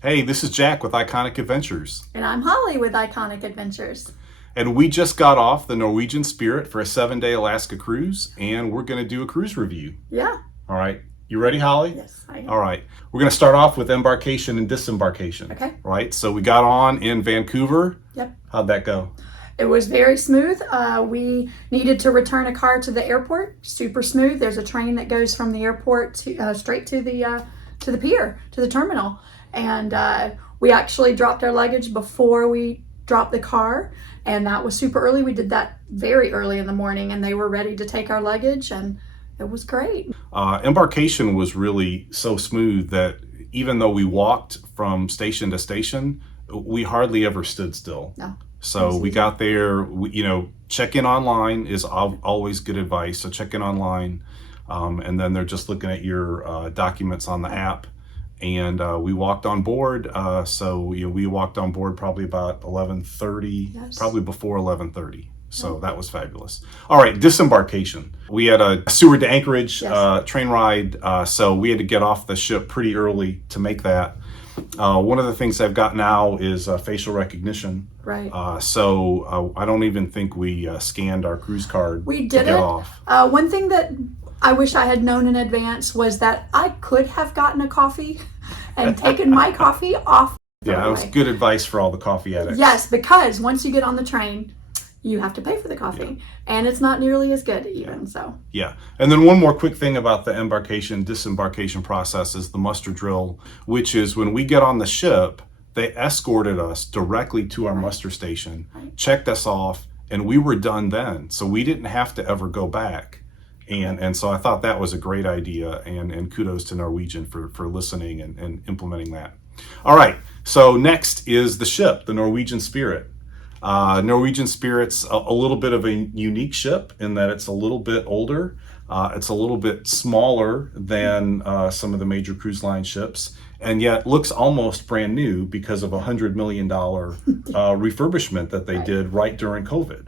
Hey, this is Jack with Iconic Adventures. And I'm Holly with Iconic Adventures. And we just got off the Norwegian Spirit for a 7-day Alaska cruise, and we're going to do a cruise review. Yeah. All right. You ready, Holly? Yes, I am. All right. We're going to start off with Embarkation and Disembarkation. Okay. Right. So we got on in Vancouver. Yep. How'd that go? It was very smooth. We needed to return a car to the airport. Super smooth. There's a train that goes from the airport to straight to the pier, to the terminal. And we actually dropped our luggage before we dropped the car, and that was super early. We did that very early in the morning, and they were ready to take our luggage, and it was great. Embarkation was really so smooth that even though we walked from station to station, we hardly ever stood still. No. So we got there, check in online is always good advice. So check in online, and then they're just looking at your documents on the app. And we walked on board. We walked on board probably about 11:30, Yes. probably before 11:30. So that was fabulous. All right, disembarkation. We had a Seward to Anchorage Yes. train ride, so we had to get off the ship pretty early to make that. One of the things I've got now is facial recognition. Right. I don't even think we scanned our cruise card We to did get it. off. One thing that I wish I had known in advance was that I could have gotten a coffee and taken my coffee off. Yeah, that was good advice for all the coffee addicts. Yes, because once you get on the train, you have to pay for the coffee, and it's not nearly as good even. So Yeah. And then one more quick thing about the embarkation, disembarkation process is the muster drill, which is when we get on the ship, they escorted us directly to our muster station, checked us off, and we were done then. So we didn't have to ever go back. And so I thought that was a great idea, and kudos to Norwegian for listening and implementing that. All right, so next is the ship, the Norwegian Spirit. Norwegian Spirit's a little bit of a unique ship in that it's a little bit older. It's a little bit smaller than some of the major cruise line ships, and yet looks almost brand new because of $100 million refurbishment that they did right during COVID.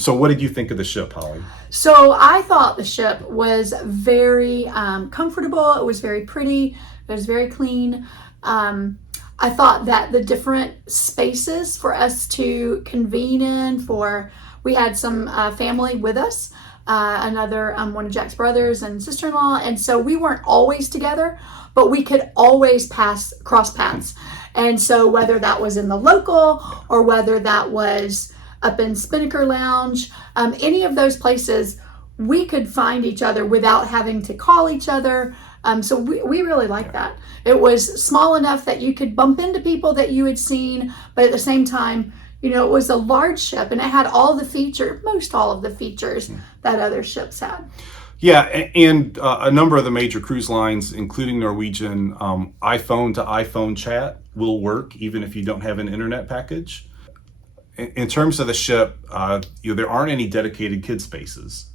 So what did you think of the ship, Holly? So I thought the ship was very comfortable. It was very pretty. It was very clean. I thought that the different spaces for us to convene in, we had some family with us, another one of Jack's brothers and sister-in-law, and so we weren't always together, but we could always cross paths. And so whether that was in the local or whether that was up in Spinnaker Lounge, any of those places, we could find each other without having to call each other. So we really liked that. It was small enough that you could bump into people that you had seen, but at the same time, it was a large ship and it had most all of the features that other ships had. Yeah, and a number of the major cruise lines, including Norwegian, iPhone to iPhone chat will work even if you don't have an internet package. In terms of the ship, there aren't any dedicated kid spaces.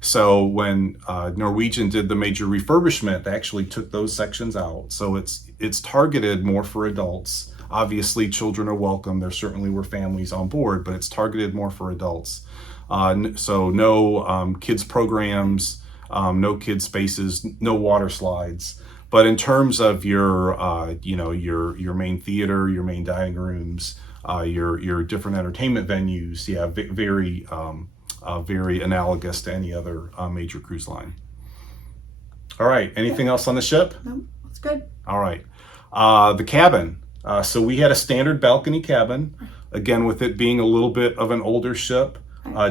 So when Norwegian did the major refurbishment, they actually took those sections out. So it's targeted more for adults. Obviously, children are welcome. There certainly were families on board, but it's targeted more for adults. So no kids programs, no kids spaces, no water slides. But in terms of your main theater, your main dining rooms, your different entertainment venues, very analogous to any other major cruise line. All right, anything else on the ship? No, that's good. All right, the cabin. So we had a standard balcony cabin, again with it being a little bit of an older ship,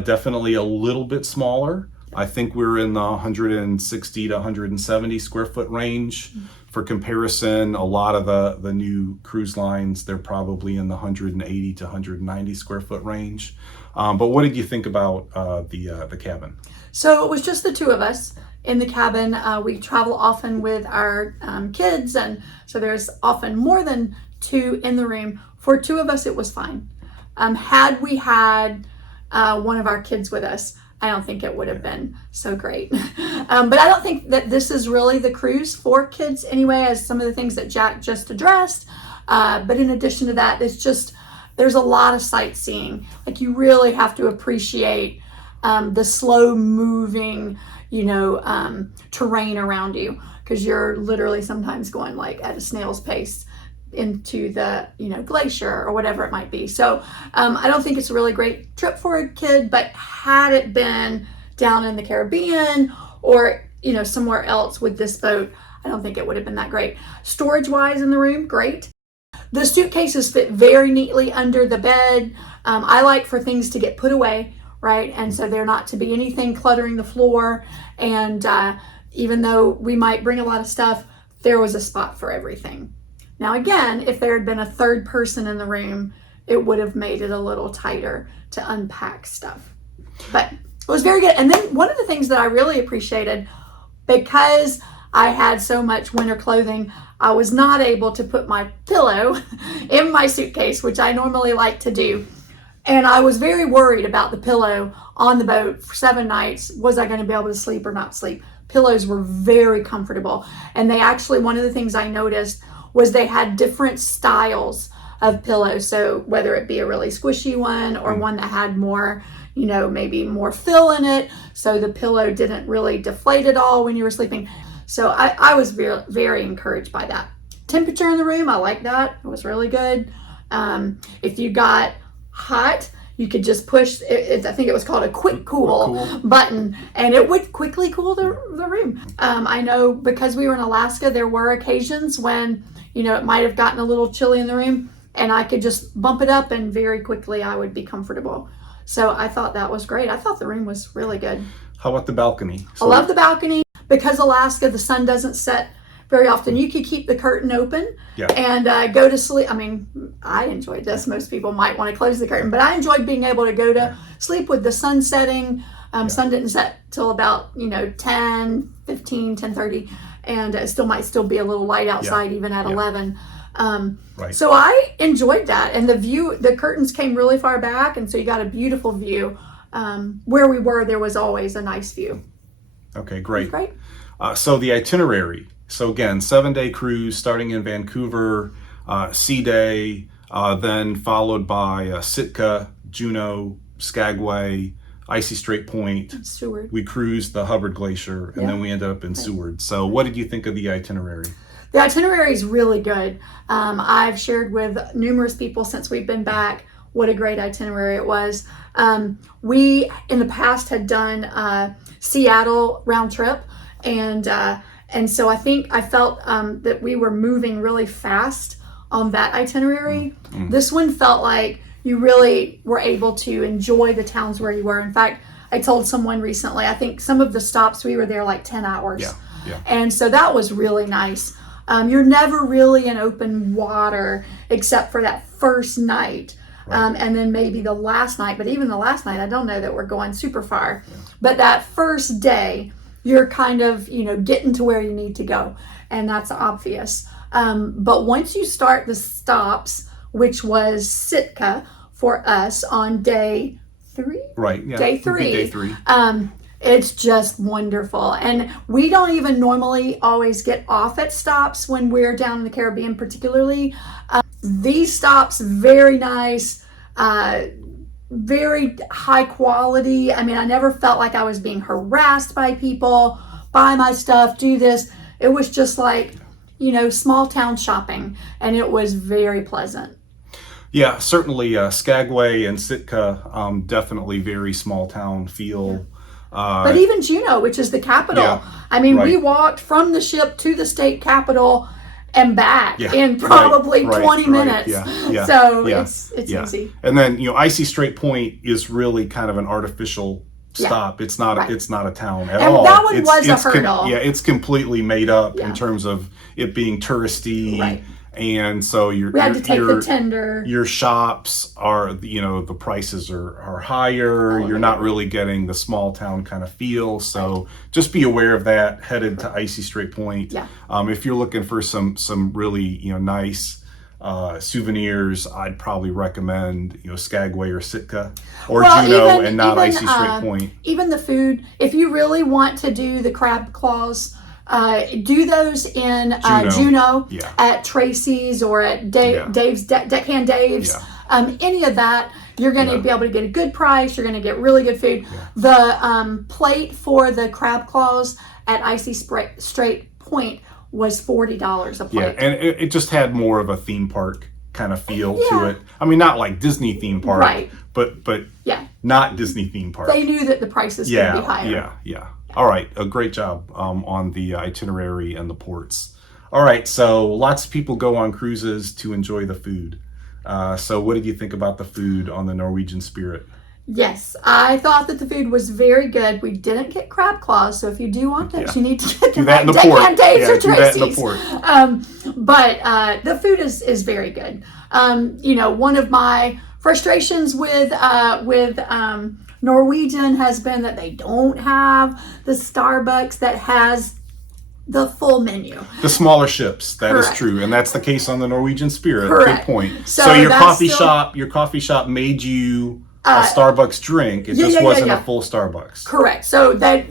definitely a little bit smaller. I think we're in the 160 to 170 square foot range. For comparison, a lot of the new cruise lines, they're probably in the 180 to 190 square foot range. But what did you think about the cabin? So it was just the two of us in the cabin. We travel often with our kids, and so there's often more than two in the room. For two of us, it was fine. Had we had one of our kids with us, I don't think it would have been so great. But I don't think that this is really the cruise for kids anyway, as some of the things that Jack just addressed. But in addition to that, there's a lot of sightseeing. Like, you really have to appreciate the slow moving, terrain around you, because you're literally sometimes going like at a snail's pace into the glacier or whatever it might be. So I don't think it's a really great trip for a kid, but had it been down in the Caribbean or somewhere else with this boat, I don't think it would have been that great. Storage wise in the room, great. The suitcases fit very neatly under the bed. I like for things to get put away, right? And so there not to be anything cluttering the floor. And even though we might bring a lot of stuff, there was a spot for everything. Now, again, if there had been a third person in the room, it would have made it a little tighter to unpack stuff. But it was very good. And then one of the things that I really appreciated, because I had so much winter clothing, I was not able to put my pillow in my suitcase, which I normally like to do. And I was very worried about the pillow on the boat for 7 nights. Was I going to be able to sleep or not sleep? Pillows were very comfortable. And they actually, one of the things I noticed was they had different styles of pillows. So whether it be a really squishy one or one that had more, maybe more fill in it, so the pillow didn't really deflate at all when you were sleeping. So I was very, very encouraged by that. Temperature in the room, I like that. It was really good. If you got hot, you could just push it. I think it was called a quick cool button, and it would quickly cool the room. I know because we were in Alaska, there were occasions when it might have gotten a little chilly in the room, and I could just bump it up, and very quickly I would be comfortable. So I thought that was great. I thought the room was really good. How about the balcony? I love the balcony. Because Alaska, the sun doesn't set very often. You could keep the curtain open and go to sleep. I mean, I enjoyed this. Most people might want to close the curtain, but I enjoyed being able to go to sleep with the sun setting. Sun didn't set till about 10, 15, 10:30, and it might still be a little light outside even at 11. So I enjoyed that, and the curtains came really far back, and so you got a beautiful view. Where we were, there was always a nice view. Okay, great. So the itinerary. So again, 7-day cruise starting in Vancouver, Sea Day, then followed by Sitka, Juneau, Skagway, Icy Strait Point. Seward. We cruised the Hubbard Glacier, and then we ended up in Seward. So what did you think of the itinerary? The itinerary is really good. I've shared with numerous people since we've been back what a great itinerary it was. We, in the past, had done Seattle round trip, and so I felt that we were moving really fast on that itinerary. This one felt like you really were able to enjoy the towns where you were. In fact, I told someone recently, I think some of the stops, we were there like 10 hours. And so that was really nice. You're never really in open water except for that first night. And then maybe the last night, but even the last night, I don't know that we're going super far. But that first day, you're kind of, getting to where you need to go. And that's obvious. But once you start the stops, which was Sitka for us on day 3. Right, yeah. Day 3. Day 3. It's just wonderful. And we don't even normally always get off at stops when we're down in the Caribbean, particularly. These stops, very nice, very high quality. I mean, I never felt like I was being harassed by people, buy my stuff, do this. It was just like, small town shopping, and it was very pleasant. Yeah, certainly Skagway and Sitka, definitely very small town feel. But even Juneau, which is the capital, we walked from the ship to the state capitol and back in probably 20 minutes. So it's easy. And then, Icy Strait Point is really kind of an artificial stop. It's not it's not a town at all. And that one was a hurdle. It's completely made up in terms of it being touristy. And so we had to take the tender. Your shops are, the prices are higher. You're not really getting the small town kind of feel. So just be aware of that. Headed to Icy Strait Point. If you're looking for some really juneau souvenirs, I'd probably recommend Skagway or Sitka or Juneau and not Icy Strait Point. Even the food, if you really want to do the crab claws. Do those in Juneau at Tracy's or at Dave's, Deckhand Dave's. Any of that, you're going to be able to get a good price. You're going to get really good food. The plate for the crab claws at Icy Strait Point was $40 a plate. Yeah, and it just had more of a theme park kind of feel to Yeah. it. I mean, not like Disney theme park, Right. but Yeah. not Disney theme park. They knew that the prices could be higher. Yeah. All right, a great job on the itinerary and the ports. All right, so lots of people go on cruises to enjoy the food. So what did you think about the food on the Norwegian Spirit? Yes, I thought that the food was very good. We didn't get crab claws, so if you do want those, you need to get Do them that in at the port. Jac and Dave's or Do that in the Tracy's. port. But the food is very good. One of my frustrations with Norwegian has been that they don't have the Starbucks that has the full menu. The smaller ships, that is Correct. true, and that's the case on the Norwegian Spirit. Correct. Good point. So So your that's still- coffee shop made you a Starbucks drink. It just wasn't a full Starbucks. Correct. So they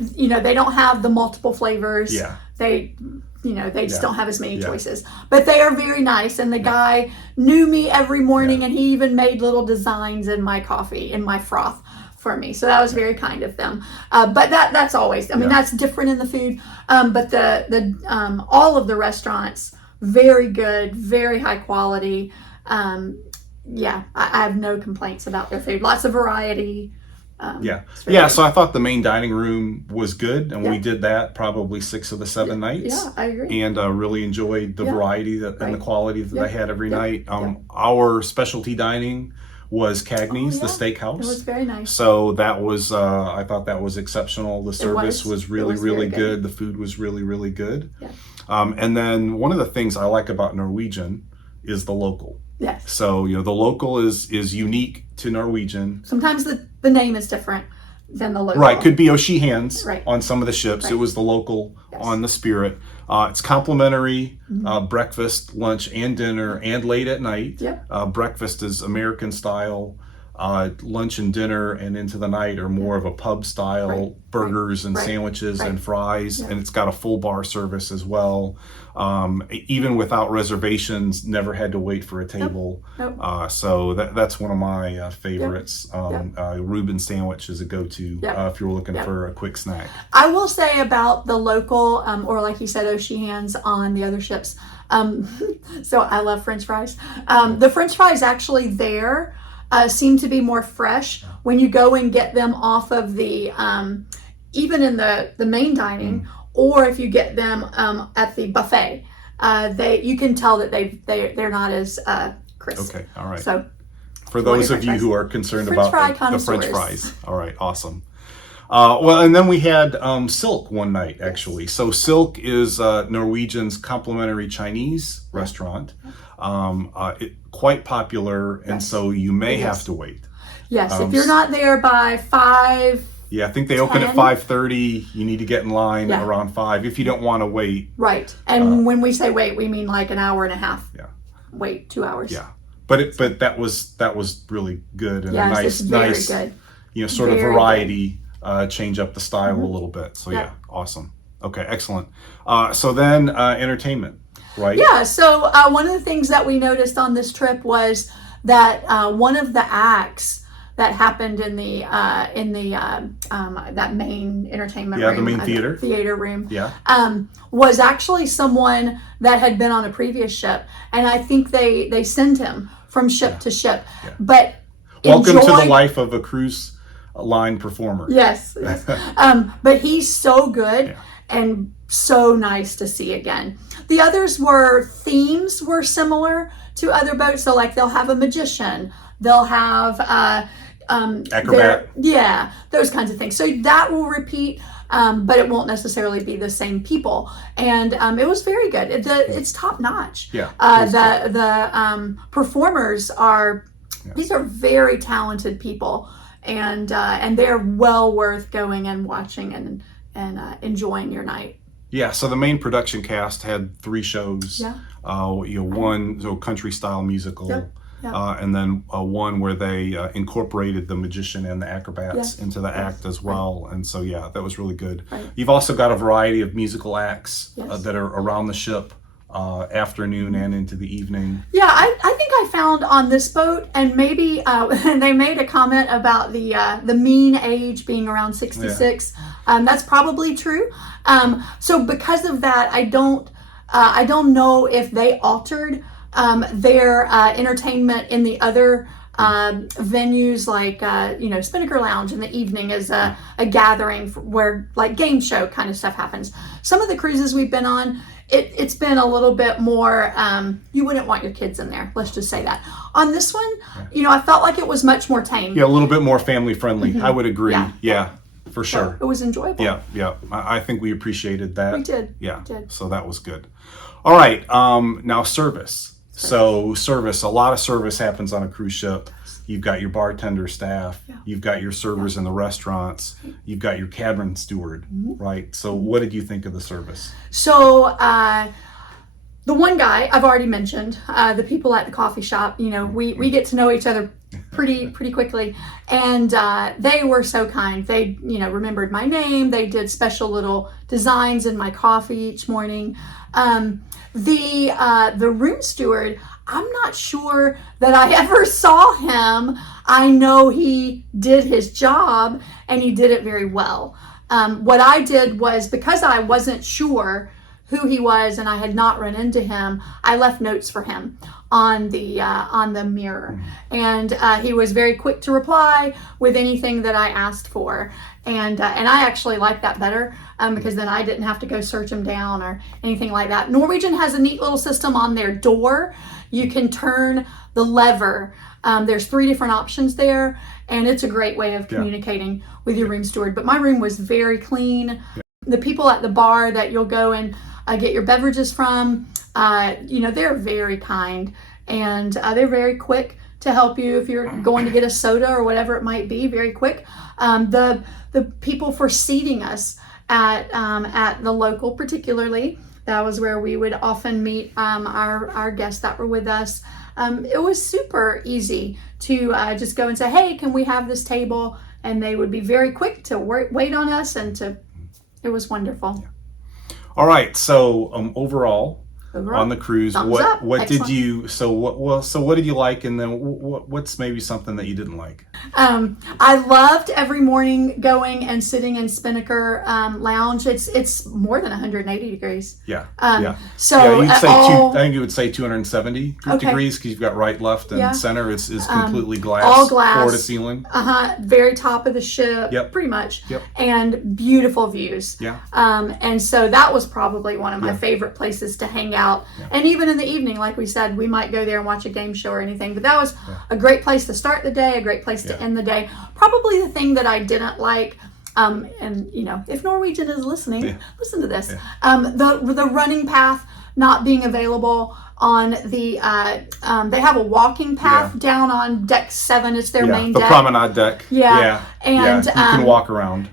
don't have the multiple flavors. Yeah. They just don't have as many Yeah. choices. But they are very nice, and the guy knew me every morning, and he even made little designs in my coffee, in my froth for me. So that was very kind of them. But that's always, I mean, that's different in the food. But the all of the restaurants, very good, very high quality. I have no complaints about their food. Lots of variety. So I thought the main dining room was good, and we did that probably 6 of the 7 nights. Yeah, I agree. And really enjoyed the variety and the quality that they had every night. Yeah. Our specialty dining was Cagney's, the It steakhouse. was very nice. So that was, I thought that was exceptional. The service was really, was really very good. The food was really, really good. Yeah. And then one of the things I like about Norwegian is the local. Yes. So, the local is unique to Norwegian. Sometimes the name is different than the local. Right, could be O'Sheehan's Right. on some of the ships. Right. It was the local on the Spirit. It's complimentary breakfast, lunch, and dinner, and late at night. Yep. Breakfast is American style. Lunch and dinner and into the night are more of a pub style, burgers and sandwiches and fries, and it's got a full bar service as well. Even without reservations, never had to wait for a table. Nope. So that's one of my favorites. Reuben sandwich is a go-to if you're looking for a quick snack. I will say about the local, or like you said, O'Sheehan's on the other ships. So I love French fries. The French fries actually there seem to be more fresh when you go and get them off of the, even in the main dining, or if you get them at the buffet. You can tell that they're not as crisp. Okay, all right. So for those of you who are concerned about the French connoisseurs. fries. All right, awesome. Well, and then we had Silk one night, actually. So Silk is Norwegian's complimentary Chinese restaurant. Quite popular, and so you may have to wait. Yes, if you're not there by 5. Yeah, I think they open at 5:30. You need to get in line around 5 if you don't want to wait. Right, and when we say wait, we mean like an hour and a half. Yeah. Wait, 2 hours. Yeah, but that was really good and a it's nice, good. Sort of variety. Change up the style a little bit. So awesome. Okay, excellent. So then entertainment, right? Yeah. So one of the things that we noticed on this trip was that one of the acts that happened in the that main entertainment room, the main theater room, was actually someone that had been on a previous ship, and I think they send him from ship to ship. Yeah. But welcome to the life of a cruise line performer. Yes. But he's so good and so nice to see again. The others themes were similar to other boats. So like they'll have a magician, they'll have acrobat. Those kinds of things. So that will repeat, but it won't necessarily be the same people. And it was very good. It's top notch. Yeah. The performers these are very talented people. And they're well worth going and watching and enjoying your night. Yeah, so the main production cast had 3 shows. Yeah. One country style musical, and then one where they incorporated the magician and the acrobats into the act as well. And so that was really good. Right. You've also got a variety of musical acts that are around the ship. Afternoon and into the evening. Yeah, I think I found on this boat, and maybe they made a comment about the mean age being around 66. That's probably true. So because of that, I don't I don't know if they altered their entertainment in the other venues, like Spinnaker Lounge in the evening is a gathering where like game show kind of stuff happens. Some of the cruises we've been on, it's been a little bit more, you wouldn't want your kids in there, let's just say that. On this one, I felt like it was much more tame. Yeah, a little bit more family friendly. I would agree. Yeah, for sure. So it was enjoyable. Yeah. I think we appreciated that. We did. Yeah. We did. So that was good. All right. Now service. So service, a lot of service happens on a cruise ship. You've got your bartender staff, you've got your servers in the restaurants, you've got your cabin steward, right? So what did you think of the service? So the one guy I've already mentioned, the people at the coffee shop, we get to know each other pretty quickly, and they were so kind. They remembered my name. They did special little designs in my coffee each morning. The room steward, I'm not sure that I ever saw him. I know he did his job and he did it very well. What I did was, because I wasn't sure who he was and I had not run into him, I left notes for him on the mirror, and he was very quick to reply with anything that I asked for, and I actually like that better, because then I didn't have to go search him down or anything like that. Norwegian has a neat little system on their door. You can turn the lever. There's 3 different options there, and it's a great way of communicating with your room steward. But my room was very clean. The people at the bar that you'll go and get your beverages from, they're very kind, and they're very quick to help you if you're going to get a soda or whatever it might be, very quick. The people for seating us at the local, particularly, that was where we would often meet our guests that were with us. It was super easy to just go and say, hey, can we have this table? And they would be very quick to wait on us, and it was wonderful. All right. So overall, on the cruise, what did you? So what did you like, and then what's maybe something that you didn't like? I loved every morning going and sitting in Spinnaker Lounge. It's more than 180 degrees. Yeah. So you'd say I think you would say 270 degrees, because you've got right, left, and center. It's completely glass, all glass, floor to ceiling. Very top of the ship. Yep. Pretty much. Yep. And beautiful views. Yeah. And so that was probably one of my favorite places to hang out. Yeah. And even in the evening, like we said, we might go there and watch a game show or anything. But that was a great place to start the day, a great place to end the day. Probably the thing that I didn't like, and if Norwegian is listening, listen to this. The running path not being available on the they have a walking path down on deck 7. It's their main deck. The promenade deck. And you can walk around.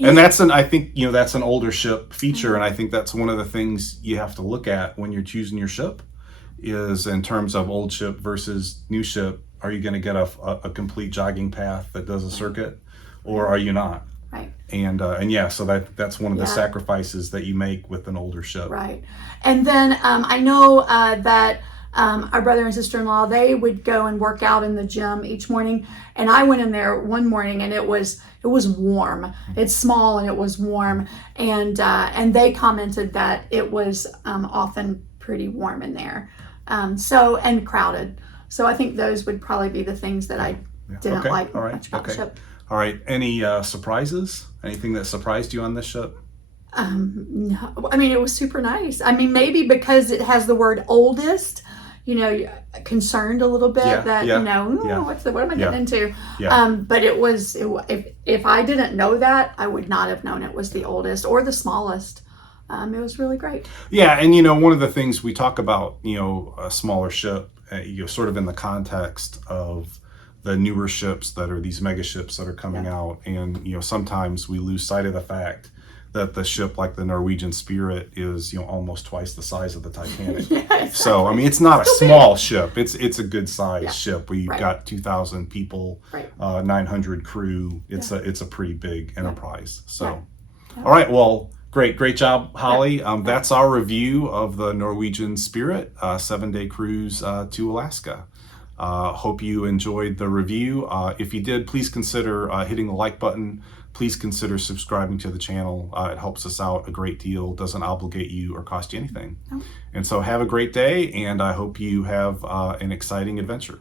And I think that's an older ship feature, and I think that's one of the things you have to look at when you're choosing your ship, is in terms of old ship versus new ship. Are you going to get a complete jogging path that does a circuit, or are you not? Right. And so that's one of the sacrifices that you make with an older ship. Right. And then I know that our brother and sister-in-law, they would go and work out in the gym each morning, and I went in there one morning, and it was warm. It's small and it was warm, and they commented that it was often pretty warm in there, and crowded. So I think those would probably be the things that I didn't like much about the ship. All right. Any surprises? Anything that surprised you on this ship? No. I mean, it was super nice. I mean, maybe because it has the word oldest, concerned a little bit what am I getting into? But if I didn't know that, I would not have known it was the oldest or the smallest. It was really great. Yeah. And, one of the things we talk about, a smaller ship, sort of in the context of the newer ships that are these mega ships that are coming out. And, sometimes we lose sight of the fact that the ship like the Norwegian Spirit is, almost twice the size of the Titanic. Exactly. So, I mean, it's not a small ship. It's a good size ship where you've got 2,000 people, 900 crew. It's a pretty big enterprise. So, all right. Well, great job, Holly. That's our review of the Norwegian Spirit 7-day cruise to Alaska. Hope you enjoyed the review. If you did, please consider hitting the like button. please consider subscribing to the channel. It helps us out a great deal, doesn't obligate you or cost you anything. No. And so have a great day, and I hope you have an exciting adventure.